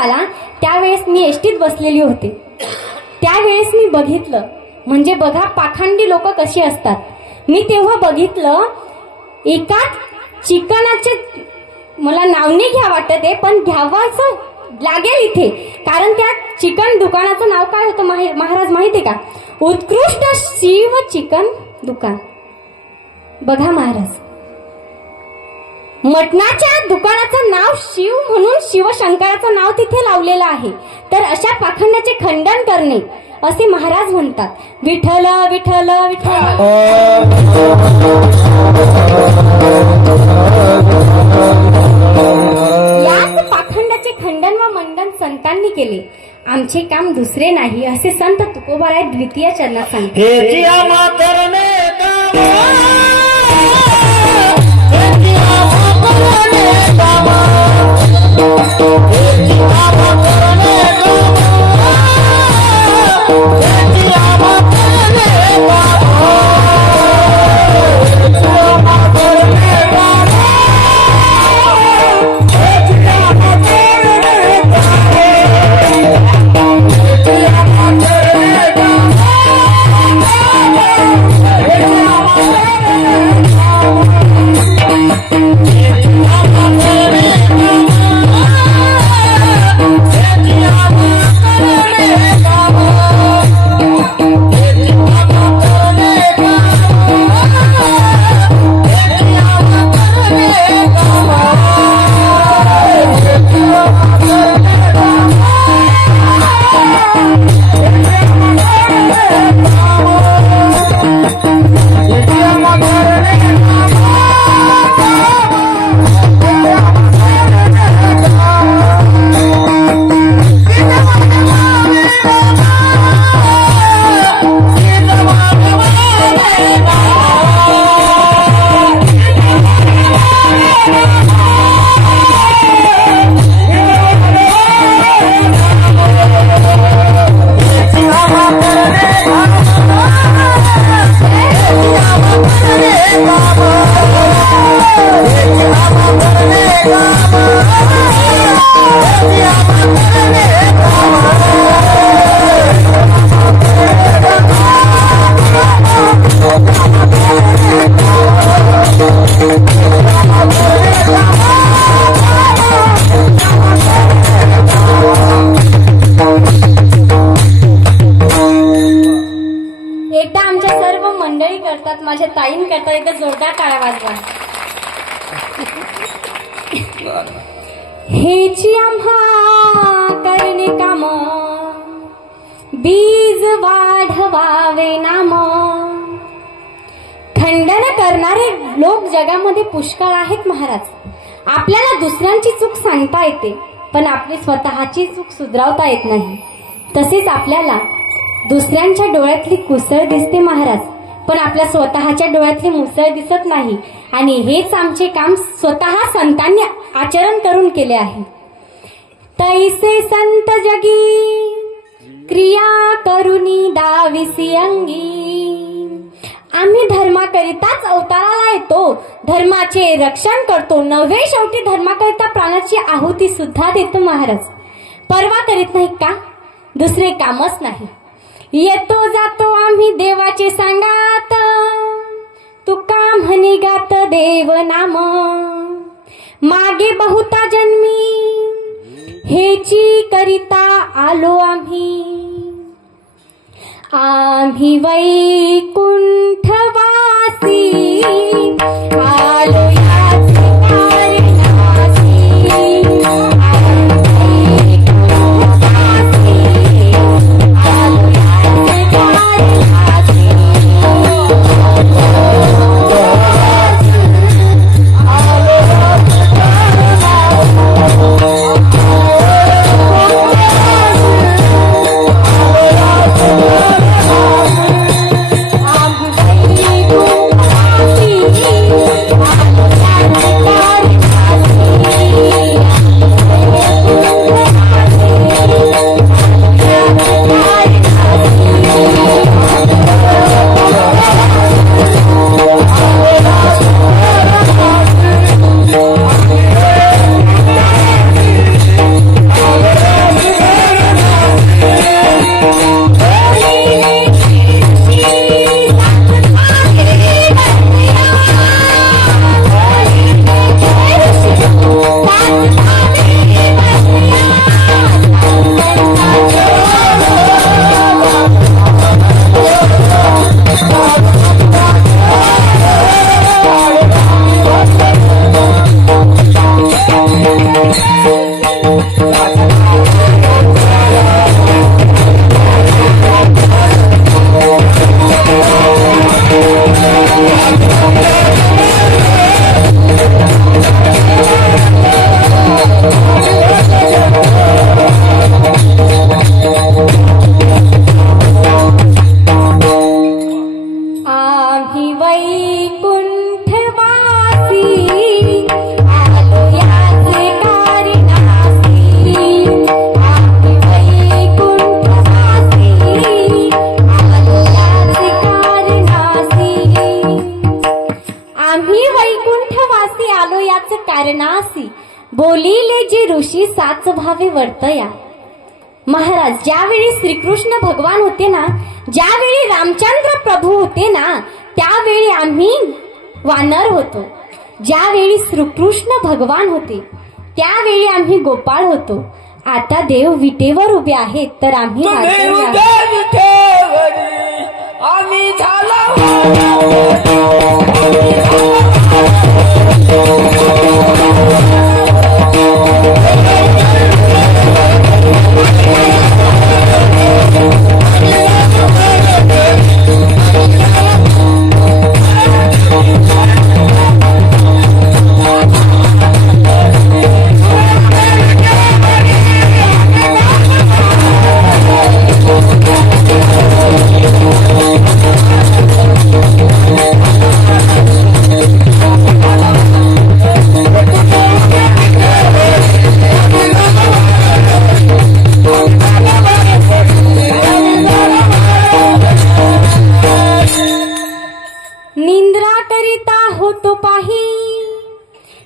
आला त्यावेळेस मी एसटीत बसलेली होते. त्यावेळेस मी बघितलं, म्हणजे बघा पाखंडी लोक कशी असतात. मी तेव्हा बघितलं एका चिकनाचे, मला नाव नाही घ्या वाटत आहे पण घ्यावाचं लागेल इथे, कारण त्या चिकन दुकानाचं नाव काय होतं महाराज माहितीये का? उत्कृष्ट शिव चिकन दुकान. बघा महाराज, मटणाच्या दुकानाचं नाव शिव म्हणून शिवशंकराचं नाव तिथे लावलेलं आहे. तर अशा पाखंडाचे खंडन करणे असे महाराज म्हणतात. विठ्ठल विठ्ठल विठ्ठल. याच पाखंडाचे खंडन व मंडन संतांनी केले. आमचे काम दुसरे नाही असे संत तुकोबाराय द्वितीय चरणात सांगतात. एकदा आमच्या सर्व मंडळी करतात, माझ्या ताईन करतात, एकदा जोरदार टाळ्या वाजवा. हेची आम्हा करणे काम, बीज वाढवावे नाम. खंडन करणारे लोक जगामध्ये पुष्कळ आहेत महाराज. आपल्याला दुसऱ्यांची चूक सांगता येते पण आपली स्वतःची चूक सुधारवता येत नाही. तसेच आपल्याला दुसऱ्यांच्या डोळ्यातली कुसळ दिसते महाराज, पण आपल्या स्वतःच्या डोळ्यातली मुसळ दिसत नाही. आणि हेच आमचे काम स्वतः संतांनी आचरण करून केले आहे. तैसे संत जगी क्रिया करुनी दाविसी अंगी. आम्ही धर्माकरिताच अवताराला येतो, धर्माचे रक्षण करतो, नव्हे शेवटी धर्माकरिता प्राणाची आहुती सुद्धा देतो महाराज. परवा करीत नाही का? दुसरे कामच नाही. येतो जातो आम्ही देवाचे सांगात, तुका म्हणे गात देव नाम. मागे बहुता जन्मी हेची करिता आलो आम्ही. आम्ही वैकुंठवासी आलो याचे कारणासी. हाच भावे वर्तया. महाराज, ज्यावेळी श्रीकृष्ण भगवान होते ना, ज्यावेळी रामचंद्र प्रभू होते ना, त्यावेळी आम्ही वानर होतो. ज्यावेळी श्रीकृष्ण भगवान होते त्यावेळी आम्ही गोपाळ होतो. आता देव विटेवर उभे आहेत तर आम्ही आम्ही झाला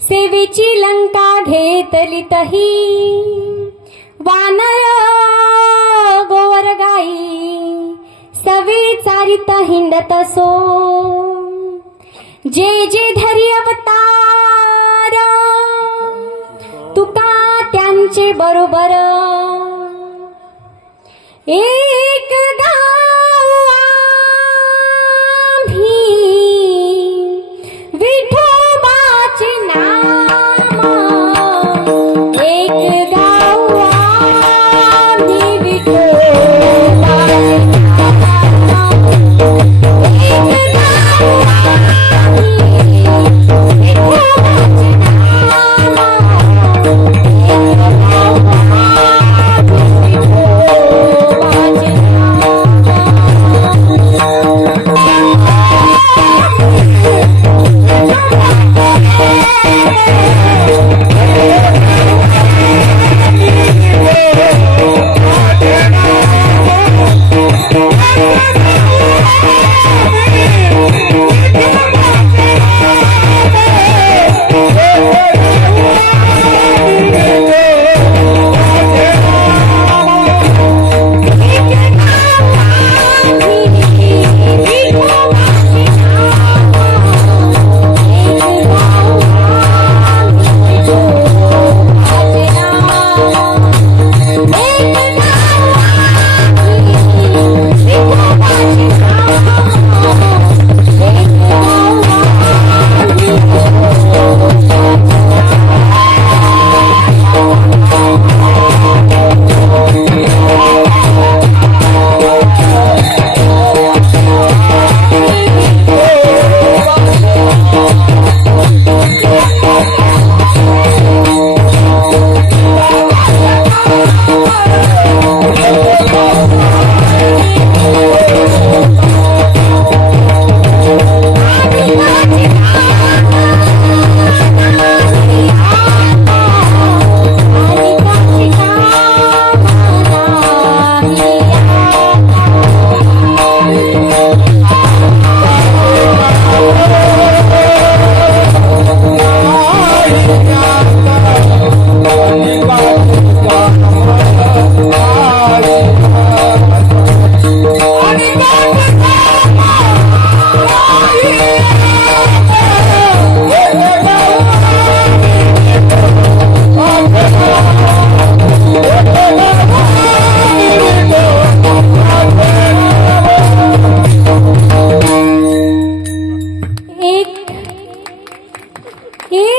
सेवेची लंका घेतली तही. वानर गोवर गाई सवे चारित हिंडत सो. जे जे धरी अवतार तुका त्यांचे बरोबर. एक गाव आम्ही विठोबाचे नाम. एक गाव आम्ही विठोबाचे नाम.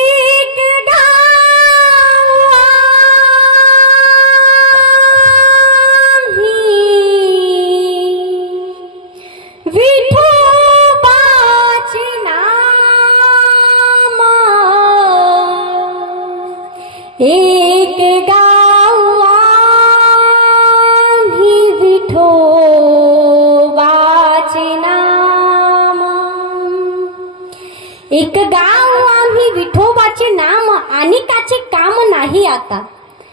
एक गाव आम्ही विठोबाचे नाम. एक गाव आम्ही विठोबाचे एक गाव आम्ही विठोबाचे नाम. एक गाव आम्ही विठोबाचे नाम. आणि काचे काम नाही आता.